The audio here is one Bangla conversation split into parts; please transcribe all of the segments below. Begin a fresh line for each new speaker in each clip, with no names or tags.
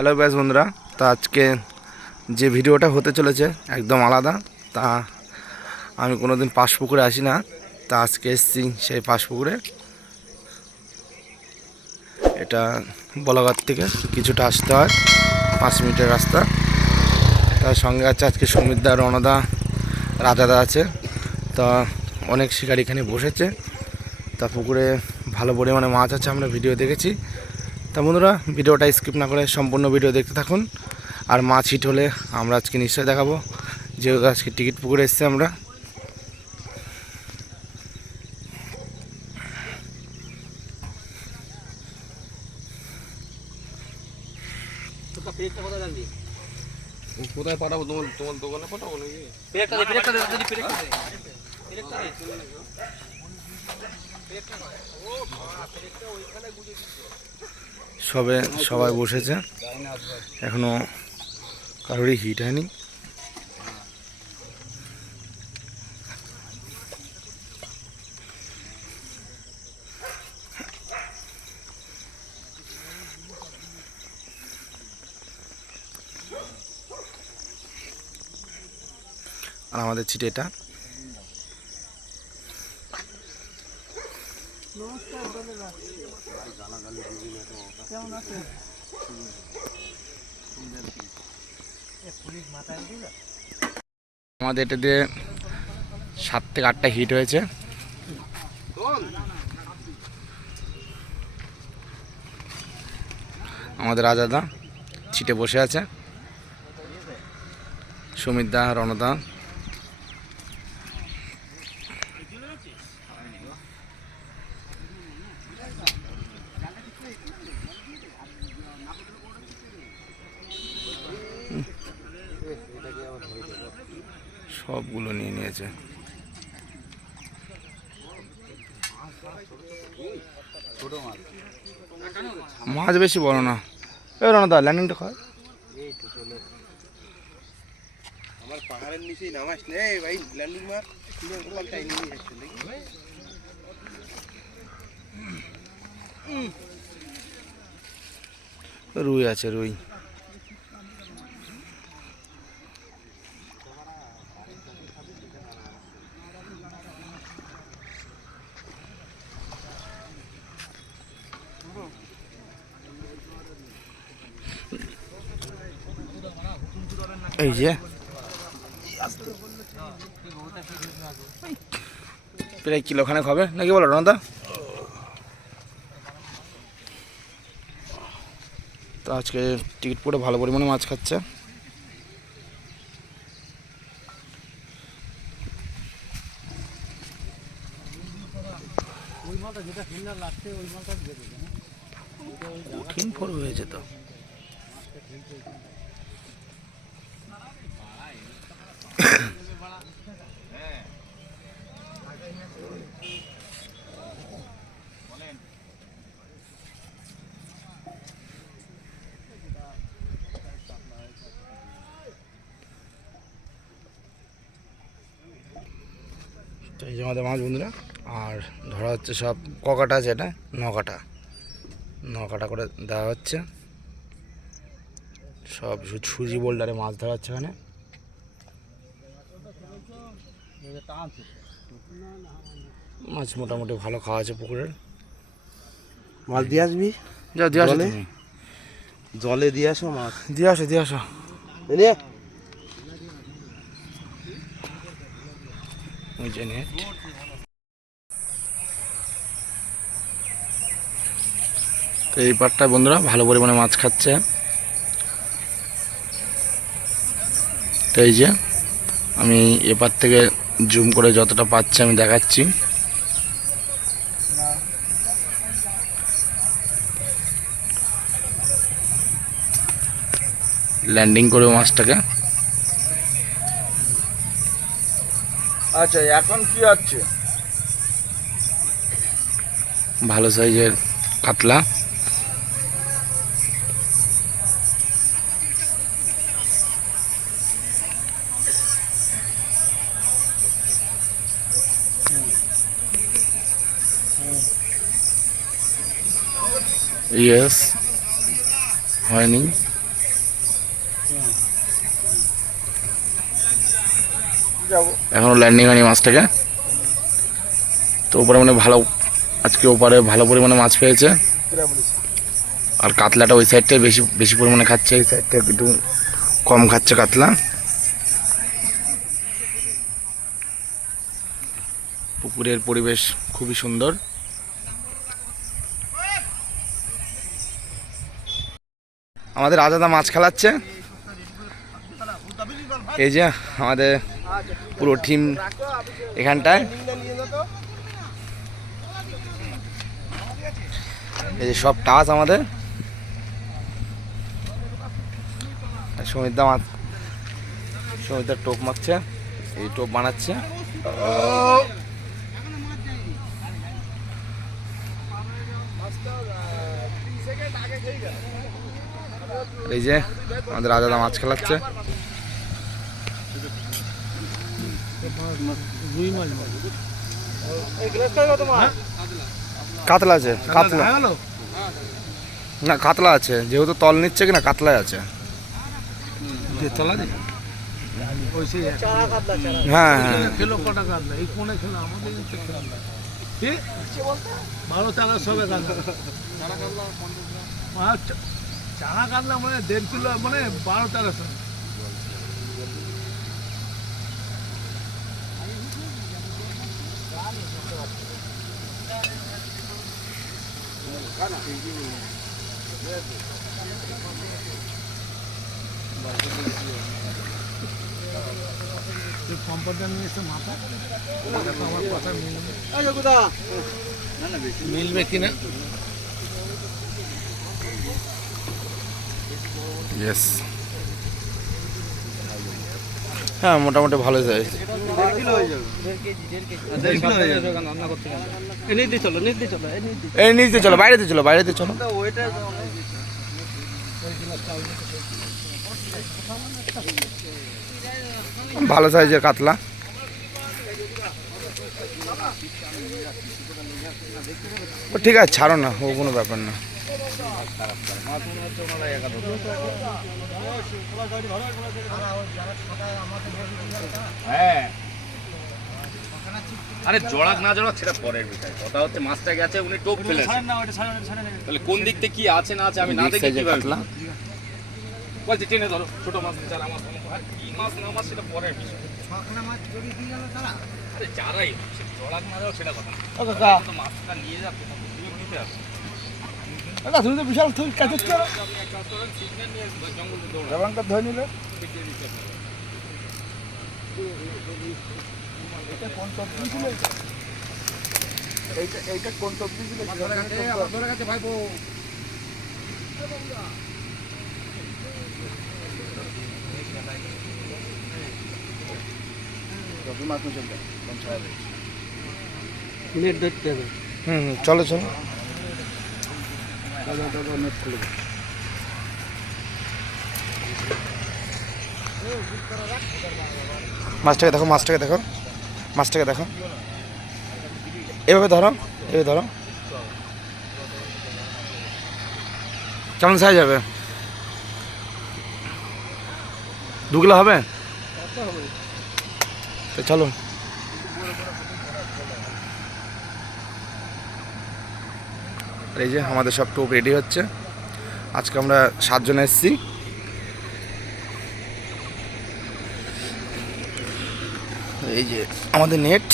হ্যালো ব্যাস বন্ধুরা, তা আজকে যে ভিডিওটা হতে চলেছে একদম আলাদা, তা আমি কোনোদিন পাশ পুকুরে আসি না, তা আজকে এসেছি সেই পাশ পুকুরে। এটা বলাঘাট থেকে কিছুটা আসতে হয়, পাঁচ মিনিটের রাস্তা। তার সঙ্গে আছে আজকে সমিতদা, রণদা, রাজাদা আছে, তা অনেক শিকারি এখানে বসেছে। তা পুকুরে ভালো পরিমাণে মাছ আছে, আমরা ভিডিও দেখেছি। তা বন্ধুরা ভিডিওটা স্কিপ না করে সম্পূর্ণ ভিডিও দেখতে থাকুন আর মাছ হিট হলে আমরা আজকে নিশ্চয়ই দেখাবো যেহেতু আজকে টিকিট পুকুরে এসেছি আমরা
কোথায় পাঠাবো তোমার তোমার দোকানে পাঠাবো নাকি
সবে সবাই বসেছে। এখনও কারোরই হিট হয়নি। আর আমাদের এটা আমাদের এটা দিয়ে সাত থেকে আটটা হিট হয়েছে। আমাদের রাজাদা ছিটে বসে আছে। সুমিতদা রণদা সবগুলো নিয়ে নিয়েছে মাছ বেশি বড় না। এ রণদা ল্যান্ডিংটা খায়
আমার পাহাড়ের নিচেই নামাস নে ভাই ল্যান্ডিং মার। পাল্টাই নিয়ে যাচ্ছে নাকি
রুই আছে রুই। এই যে। প্রায় কিলোখানেক হবে। নাকি বলো, রনদা? তো আজকে টিকিট পরে ভালো পরিমাণে মাছ খাচ্ছে। কঠিন ফোর হয়েছে তো তো এই যে আমাদের মাছ বন্ধুরা আর ধরা হচ্ছে সব ককাটা আছে এটা নকাটা। নকাটা করে দেওয়া হচ্ছে। সব সুজি বোল্ডারে মাছ ধরা হচ্ছে এখানে। মাছ মোটামুটি ভালো খাওয়া আছে পুকুরের।
মাছ দিয়ে আসবি?
যা দিয়ে আসো
জলে? জলে দিয়ে আসো মাছ।
দিয়ে আসো দিয়ে আসো। তো এই পাটটায় বন্ধুরা ভালো পরিমাণে মাছ খাচ্ছে। তো এই যে আমি এপার থেকে জুম করে যতটা পাচ্ছি আমি দেখাচ্ছি। ল্যান্ডিং করে মাছটাকে।
আচ্ছা এখন কি আছে
ভালো সাইজের কাতলা। ইয়েস হয়নি। এখনও ল্যান্ডিং হয়নি মাছটাকে তো ওপরে মানে ভালো, আজকে ওপারে ভালো পরিমাণে মাছ পেয়েছে। আর কাতলাটা ওই সাইডটাই বেশি বেশি পরিমাণে খাচ্ছে, এই সাইডটা একটু কম খাচ্ছে কাতলা। পুকুরের পরিবেশ খুবই সুন্দর। আমাদের আজাদা মাছ খেলাচ্ছে। এই যে আমাদের পুরো টিম এখানটায়। এই যে সব টাচ আমাদের। মাছ সমিতার টোপ মারছে। এই টোপ বানাচ্ছে। এই যে আমাদের আজাদা মাছ খেলাচ্ছে
রুই মাছ
কাতলা আছে কাতলা
হয়ে
না কাতলা আছে। যেহেতু তল নিচ্ছে কিনা কাতলাই আছে। হ্যাঁ হ্যাঁ।
বারো চারা সবে কাঁদলা আচ্ছা চারা কাঁদলা মানে দেড় কিলো মানে বারো চারা সবে কম্পাউন্ডার নিয়ে এসে মাথা আমার কথা মিলবে মিলবে কিনা?
ইয়েস হ্যাঁ মোটামুটি ভালো সাইজ এই নিচে চলো বাইরেতে চলো বাইরেতে চলো। ভালো সাইজের কাতলা। ও ঠিক আছে ছাড়ো না ও কোনো ব্যাপার না।
হ্যাঁ। আরে জড়াক না জড়াক সেটা পরের বিষয়। কথা হচ্ছে মাছটা গেছে উনি টোপ ফেলেছে। তাহলে কোন দিক থেকে কি আছে না আছে আমি না দেখে কীভাবে বলছি টেনে ধরো ছোট মাছ যারা মাছ আর কি মাছ না মাছ সেটা পরের বিষয়। আরে যারাই জড়াক না জড়াক সেটা কথা মাছটা নিয়ে যাচ্ছে তখন তুমি দিতে আসো
তুমি তো বিশাল তুমি কাছে
দৌড়া
ধরে নিলে। এইটা কোন টপি ছিল ধরে গেছে ভাইপো। নেট দেখতে হবে।
হুম হুম, চলো। মাছটাকে দেখো মাছটাকে দেখো। মাছটাকে দেখো। এভাবে ধরো এভাবে ধরো। কেমন সাইজ হবে? দু কিলো হবে? তো চলো। এই যে আমাদের সব টোপ রেডি হচ্ছে। আজকে আমরা সাতজন এসেছি। এই যে আমাদের নেট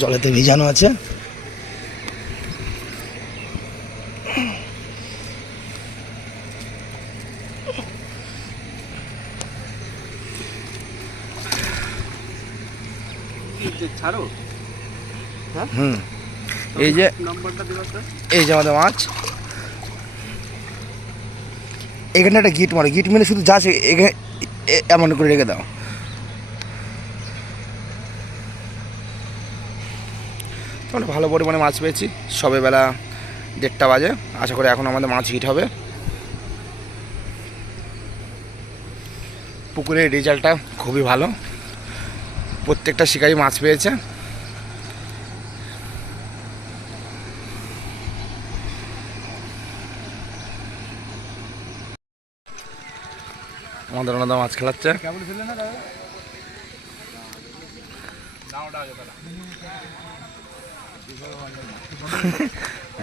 জলেতে ভিজানো আছে।
ছাড়ো।
হুম। এই যে এই যে আমাদের মাছ। এখানে একটা গিট মারো। গিট মেরে শুধু যা এখানে এমন করে রেখে দাও। তাহলে ভালো পরিমাণে মাছ পেয়েছি। সবে বেলা দেড়টা বাজে। আশা করি এখন আমাদের মাছ হিট হবে। পুকুরের রেজাল্টটা খুবই ভালো। প্রত্যেকটা শিকারি মাছ পেয়েছে। আমাদের ওনাদা মাছ খেলাচ্ছে।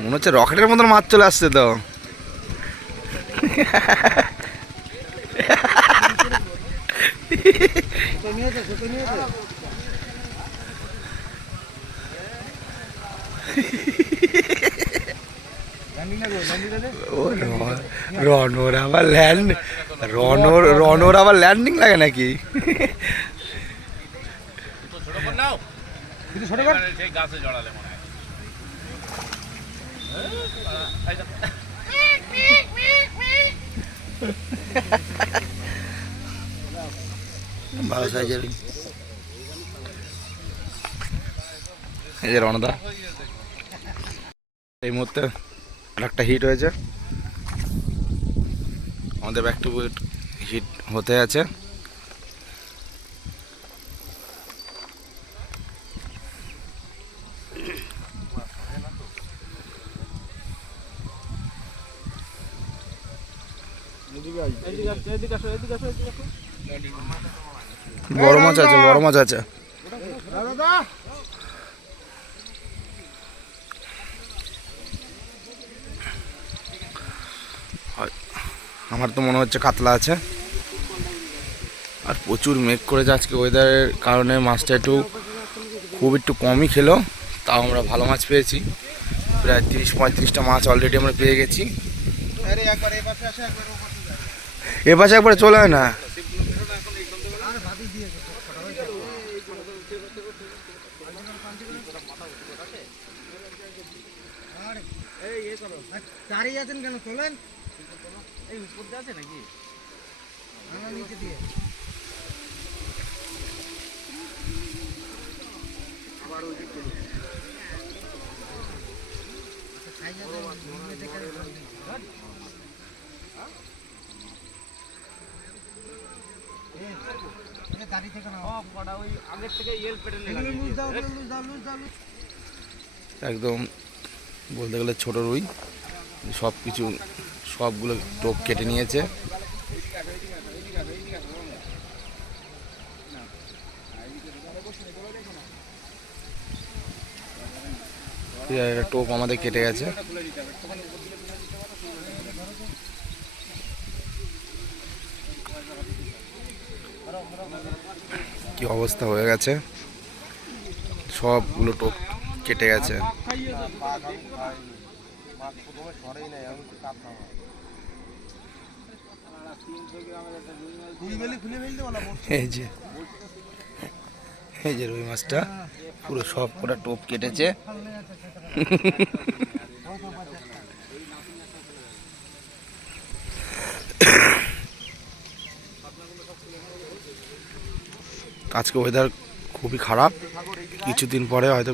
মনে হচ্ছে রকেটের মতন মাছ চলে আসছে তো। রনর আবার ল্যান্ড রনর রনর আবার ল্যান্ডিং লাগে নাকি
ছোট করে নাও কিন্তু ছোট করে সেই গাছে জড়ালে
ভালো সাইজের। এই যে রণদা। এই মুহূর্তে একটা হিট হয়েছে। আমাদের ব্যাক টু হিট হতে আছে। বড় মাছ আছে, বড় মাছ আছে। হয়। আমার তো মনে হচ্ছে কাতলা আছে। আর প্রচুর মেঘ করেছে আজকে ওয়েদারের কারণে। মাছটা একটু খুব একটু কমই খেলো তাও আমরা ভালো মাছ পেয়েছি। প্রায় তিরিশ পঁয়ত্রিশটা মাছ অলরেডি আমরা পেয়ে গেছি। এ পাশে একবারে চলে হয় না।
দাঁড়িয়ে আছেন কেন? তোলেন? এই উপর দিয়ে আছে নাকি? আমার নিচে দিয়ে।
একদম বলতে গেলে ছোট রুই। সব কিছু সবগুলো টোপ কেটে নিয়েছে। টোপ আমাদের কেটে গেছে। কি অবস্থা হয়ে গেছে? সবগুলো টোপ কেটে গেছে।
মাছ প্রথমে সরেই নাই আমি কাপ খাওয়া দুই বেলি খুলে ফেলতে বলা
এই যে এই যে রুই মাছটা পুরো সব কটা টোপ কেটেছে। আজকে ওয়েদার খুবই খারাপ। কিছুদিন পরে হয়তো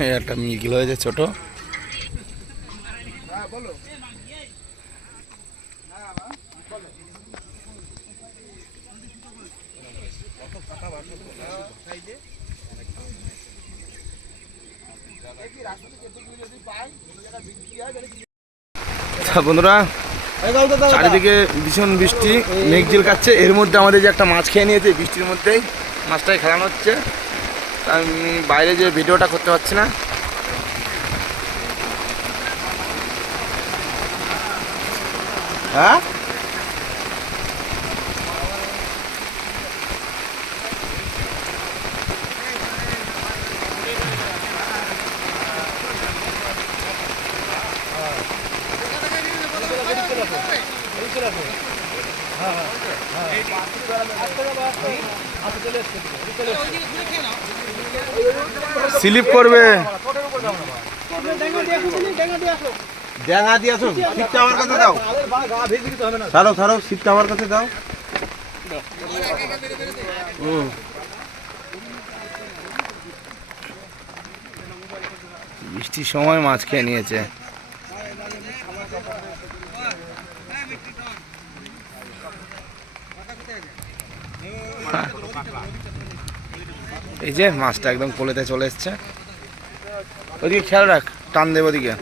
একটা মিগিল হয়েছে ছোট। বন্ধুরা চারিদিকে ভীষণ বৃষ্টি মেঘ কাচ্ছে এর মধ্যে আমাদের যে একটা মাছ খেয়ে নিয়েছে বৃষ্টির মধ্যেই মাছটাই খেলানো হচ্ছে। আমি বাইরে যে ভিডিওটা করতে পারছি না। হ্যাঁ? হ্যাঁ, হ্যাঁ। স্লিপ করবে।
ড্যাঙা দিয়ে আসো সিটটা আমার কাছে দাও। ছাড়ো ছাড়ো সিটটা আমার কাছে দাও। হুম।
বৃষ্টির সময় মাছ খেয়ে নিয়েছে। এই যে মাছটা একদম কোলেতে চলে এসছে। ওদিকে খেয়াল রাখ, টান দেব ওদিকে।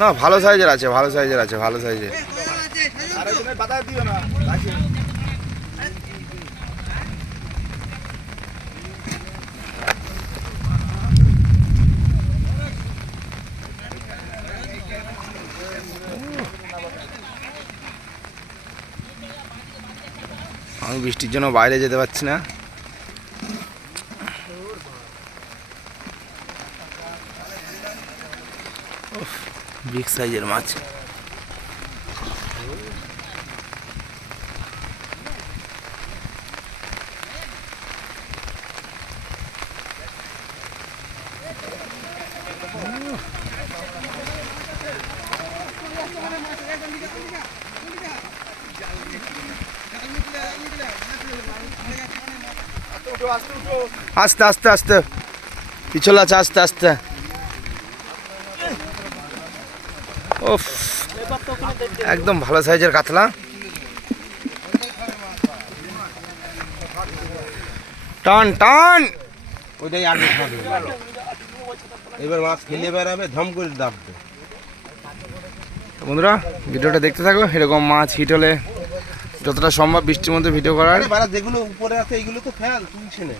না, ভালো সাইজের আছে, ভালো সাইজের আছে, ভালো সাইজের আমি বৃষ্টির জন্য বাইরে যেতে পারছি না। বিগ সাইজের মাছ। আস্তে আস্তে আস্তে। পিছল আছে আস্তে আস্তে। ওফ একদম ভালো সাইজের কাতলা। টান টান।
ওইটাই আগে এবার মাছ খেলে বেড়াবে ধম করে দাববে
বন্ধুরা ভিডিওটা দেখতে থাকো এরকম মাছ হিট হলে যতটা সম্ভব বৃষ্টির মধ্যে ভিডিও করার।
বাড়া যেগুলো উপরে আছে এইগুলো তো ফেল তুলছে না?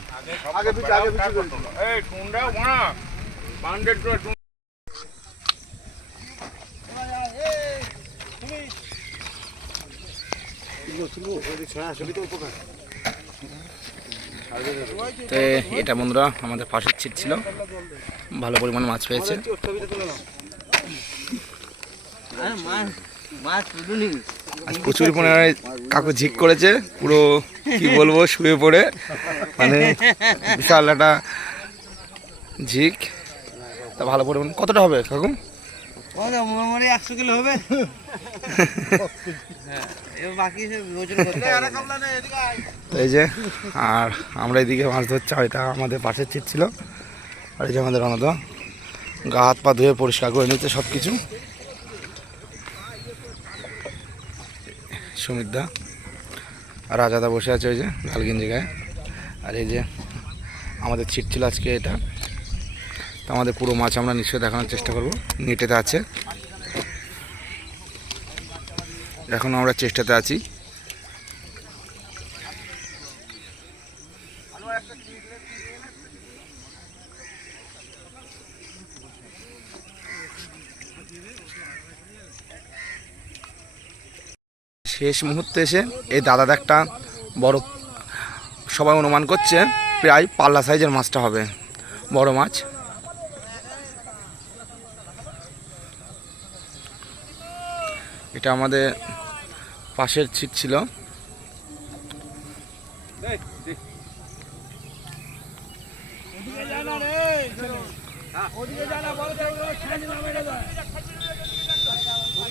এটা বন্ধুরা আমাদের পাশের ছিট ছিল। ভালো পরিমাণ মাছ পেয়েছে। আজ প্রচুর পরিমাণে কাকু ঝিক করেছে পুরো কি বলব শুয়ে পড়ে। মানে বিশাল একটা ঝিক। তা ভালো পরিমাণ কতটা হবে কাকু?
একশো কিলো হবে। বাকি ওজন
তো এই যে আর আমরা এদিকে মাছ ধরছি এটা আমাদের পাশের ছিট ছিল আর এই যে আমাদের অনদ গা হাত পা ধুয়ে পরিষ্কার করে নিচ্ছে সব কিছু সুমিতদা আর রাজাদা বসে আছে ওই যে লালগিঞ্জি গায়ে আর এই যে আমাদের ছিট ছিল আজকে এটা। তো আমাদের পুরো মাছ আমরা নিশ্চয়ই দেখানোর চেষ্টা করব। নেটেতে আছে। এখন আমরা চেষ্টাতে আছি। শেষ মুহূর্তে এসে এই দাদার একটা বড় সবাই অনুমান করছে, প্রায় পাল্লা সাইজের মাছটা হবে। বড় মাছ। এটা আমাদের পাশের ছিট ছিল।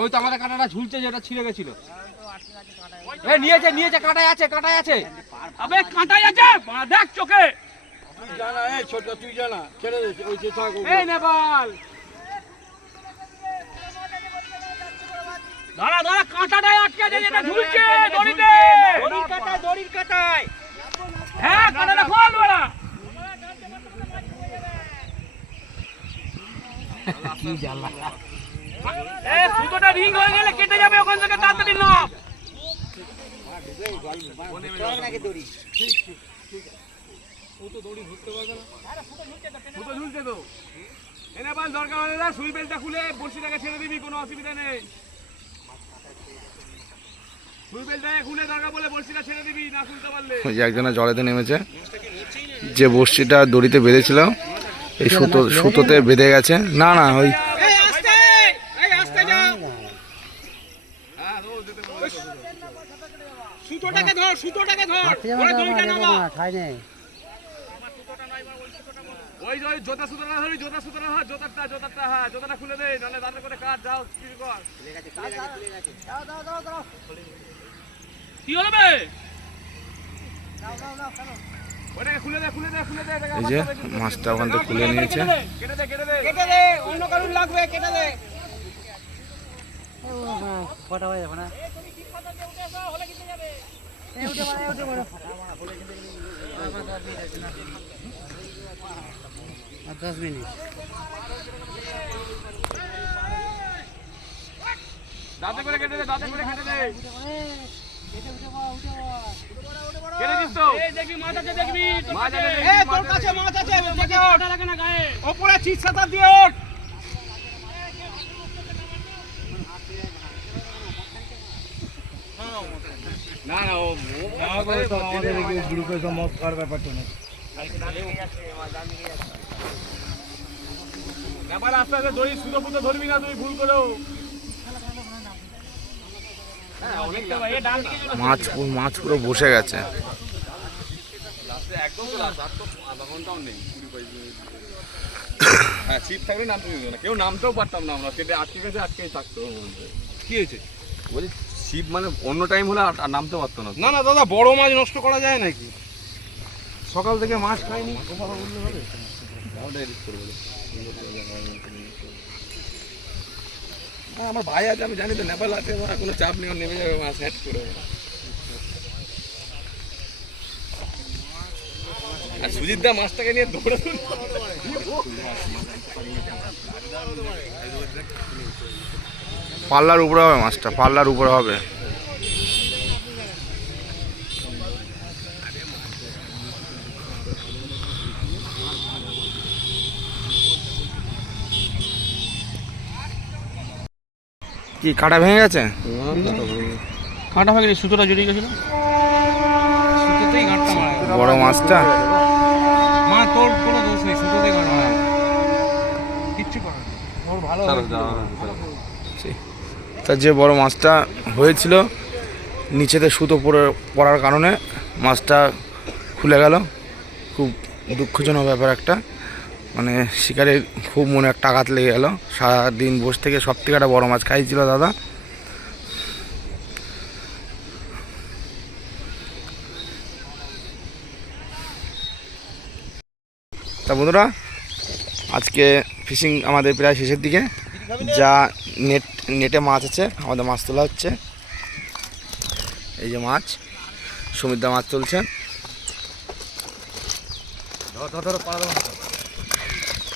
ওই তো আমাদের কাঁটাটা ঝুলছে যেটা ছিঁড়ে গেছিল। এ নিয়েছে নিয়েছে কাঁটায় আছে কাঁটায় আছে। আবে কাঁটায় আছে দেখ চোখে। জানা এই ছোট তুই জানা ছেড়ে দে ওই যে থাক এই নেপাল। ধরা ধরা কাঁটাটাই আটকে দে যেটা ঝুলছে দড়িতে। দড়ির কাঁটায় দড়ির কাঁটায়। হ্যাঁ কাঁটাটা খোল বড়া এ, সুতোটা রিং হয়ে গেলে কেটে যাবে, ওখান থেকে তাড়াতাড়ি নাও। দরকার ছেড়ে দিবি কোনো অসুবিধা নেই সুই খুলে দরকার বলে বড়শিটা ছেড়ে দিবি না খুলতে পারলে
যে একজনের জলেতে নেমেছে। যে বড়শিটা দড়িতে বেঁধেছিল এই সুতো সুতোতে বেঁধে গেছে। না না ওই
সুতোটাকে ধর সুতোটাকে ধর। দড়িটা নামা জোতা জোতা জোতাটা জোতাটা হ্যাঁ জোতাটা খুলে দে দাঁড়ে করে কাট যাও কর। কি হলো বে ওটাকে খুলে দে খুলে দে খুলে দে এটাকে
এই যে
দে।
মাছটা ওখান থেকে খুলে নিয়েছে।
কেটে দে কেটে দে কেটে দে। দাঁতে করে কেটে দে দাঁতে করে কেটে দে। কেটে দিস তো। এই দেখবি মাছ আছে দেখবি মাছ আছে এই তোর কাছে মাছ আছে দেখে। ওঠ লাগে না গায়ে ওপরে সাতা দিয়ে ওঠ।
না না ও
এবার আস্তে আস্তে দড়ি সুতো ফুতো ধরবি না তুই ভুল করেও হ্যাঁ অনেকটা ভাই এ ডান দিকে চলে
মাছ পুরো- মাছ পুরো বসে গেছে।
হ্যাঁ ছিপ থাকলে নামতে দিত না। কেউ নামতেও পারতাম না আমরা। কেটে আটকে গেছে আটকেই থাকতো
কি হয়েছে?
বলছি ছিপ মানে অন্য টাইম হলে আর আর নামতে পারতো না।
না না দাদা বড় মাছ নষ্ট করা যায় নাকি? সকাল থেকে মাছ খাইনি।
হ্যাঁ, আমার ভাই আছে, আমি জানি তো, নেপাল আছে কোনো চাপ নেই নেমে যাবে মাছ হ্যাট করে আর সুজিত দা মাছটাকে নিয়ে দৌড়ে
পাল্লার উপরে হবে মাছটা, পাল্লার উপরে হবে। কি কাটা ভেঙে গেছে?
কাঁটা ভেঙে সুতোটা জড়িয়ে গেছিল। সুতোতেই গাঁটটা মারা
বড় মাছটা?
মা তোর কোনো দোষ নেই সুতোতেই গাঁট মারা কিচ্ছু করে ওর ভালো
তা যে বড় মাছটা হয়েছিল নিচেতে সুতো পড়ে পড়ার কারণে মাছটা খুলে গেল। খুব দুঃখজনক ব্যাপার একটা। মানে শিকারের খুব মনে একটা আঘাত লেগে গেল। সারাদিন বসে থেকে সব থেকে একটা বড় মাছ খাইছিল দাদা। তা বন্ধুরা, আজকে ফিশিং আমাদের প্রায় শেষের দিকে। যা নেট, নেটে মাছ আছে, আমাদের মাছ তোলা হচ্ছে। এই যে মাছ সমুদ্র মাছ তুলছে।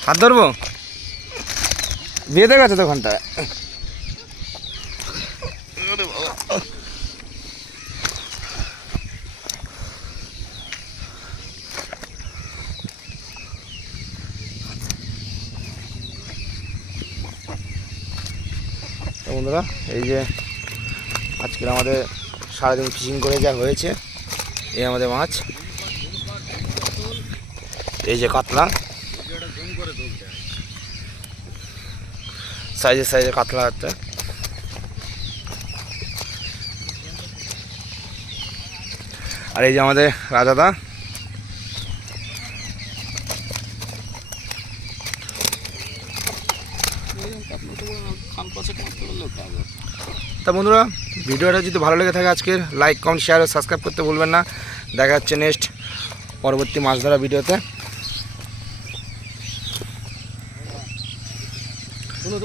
হাত ধরবো? বেঁধে গেছে তো? ওখানটায় তো বন্ধুরা, এই যে আজকের আমাদের সারাদিন ফিশিং করে যা হয়েছে, এই আমাদের মাছ। এই যে কাতলা। সাইজে সাইজে কাতলা একটা আর এই যে আমাদের রাজাদা। তা বন্ধুরা, ভিডিওটা যদি ভালো লেগে থাকে আজকের লাইক কমেন্ট শেয়ার ও সাবস্ক্রাইব করতে ভুলবেন না। দেখা যাচ্ছে নেক্সট পরবর্তী মাছ ধরা ভিডিওতে।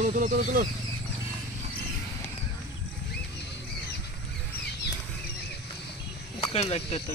চলো চলো চলো
চলো একটা